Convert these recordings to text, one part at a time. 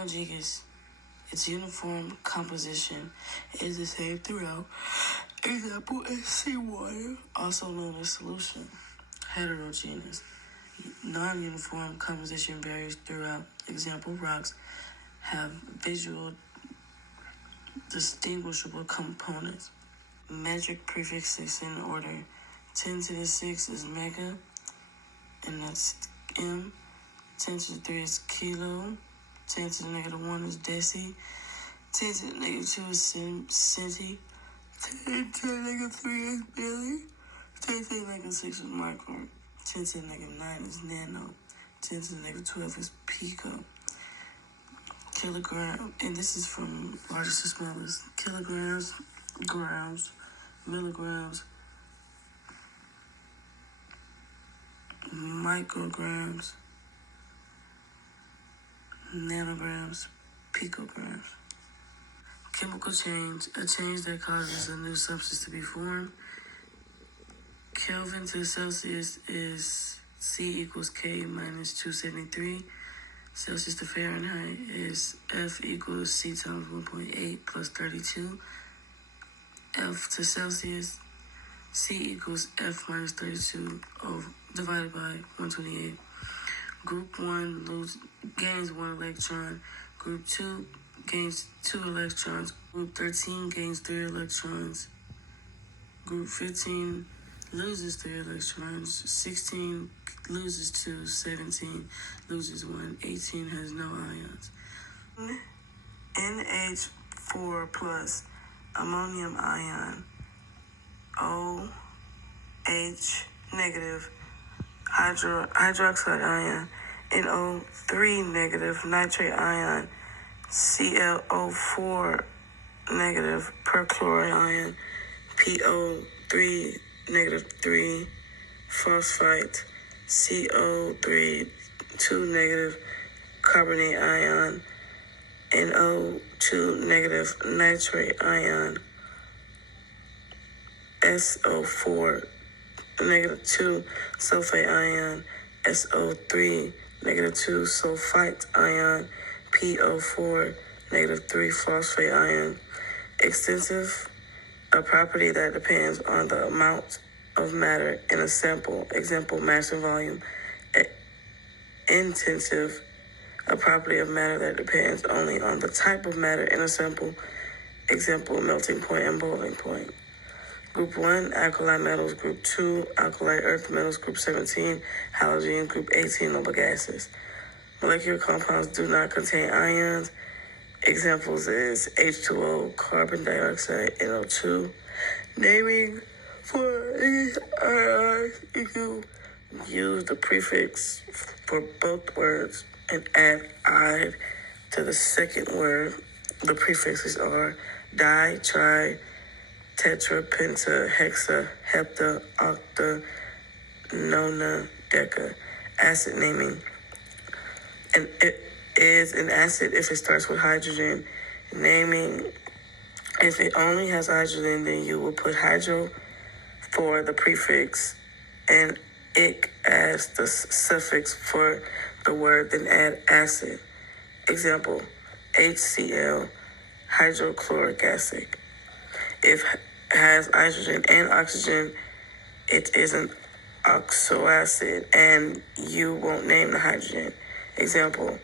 homogeneous. Its uniform composition is the same throughout. Example is seawater, also known as solution. Heterogeneous. Non-uniform composition varies throughout. Example, rocks have visual distinguishable components. Metric prefixes in order. 10 to the 6 is mega, and that's M. 10 to the 3 is kilo. 10 to the negative 1 is deci. 10 to the negative 2 is centi. 10 to the negative 3 is milli. 10 to the negative 6 is micron. 10 to the negative 9 is nano. 10 to the negative 12 is pico. Kilogram, and this is from largest to smallest. Kilograms, grams, milligrams, micrograms, nanograms, picograms. Chemical change, a change that causes a new substance to be formed. Kelvin to Celsius is C equals K minus 273. Celsius to Fahrenheit is F equals C times 1.8 plus 32. F to Celsius, C equals F minus 32 divided by 128. Group 1 gains 1 electron. Group 2 gains 2 electrons. Group 13 gains 3 electrons. Group 15 loses 3 electrons. 16 loses 2. 17 loses 1. 18 has no ions. NH4 plus ammonium ion. OH negative hydroxide ion. NO3 negative nitrate ion. ClO4 negative perchlorate ion. PO3 negative 3 phosphite. CO3 2 negative carbonate ion. NO2 negative nitrate ion. SO4 negative 2 sulfate ion. SO3 negative 2 sulfite ion. PO4 negative 3 phosphate ion. Extensive, a property that depends on the amount of matter in a sample. Example, mass and volume. Intensive, a property of matter that depends only on the type of matter in a sample. Example, melting point and boiling point. Group 1, alkali metals. Group 2, alkali earth metals. Group 17, halogens. Group 18, noble gases. Molecular compounds do not contain ions. Examples is H2O, carbon dioxide, NO2. Naming for these ions, you use the prefix for both words and add "ide" to the second word. The prefixes are di, tri, tetra, penta, hexa, hepta, octa, nona, deca. Acid naming. And it is an acid if it starts with hydrogen. Naming, if it only has hydrogen, then you will put hydro for the prefix and ic as the suffix for the word, then add acid. Example, HCl, hydrochloric acid. If it has hydrogen and oxygen, it is an oxoacid, and you won't name the hydrogen. Example,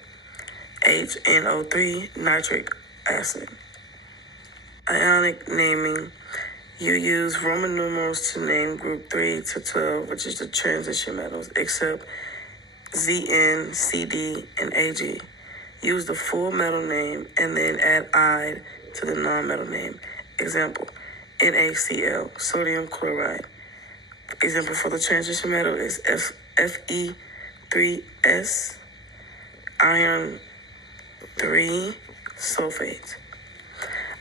HNO3, nitric acid. Ionic naming. You use Roman numerals to name group 3 to 12, which is the transition metals, except Zn, Cd, and Ag. Use the full metal name and then add "ide" to the non-metal name. Example, NaCl, sodium chloride. Example for the transition metal is Fe3S, iron 3 sulfate.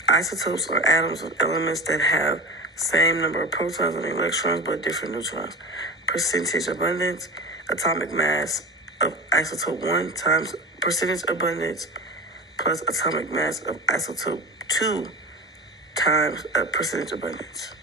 Isotopes are atoms of elements that have same number of protons and electrons but different neutrons. Percentage abundance, atomic mass of isotope 1 times percentage abundance plus atomic mass of isotope 2 times percentage abundance.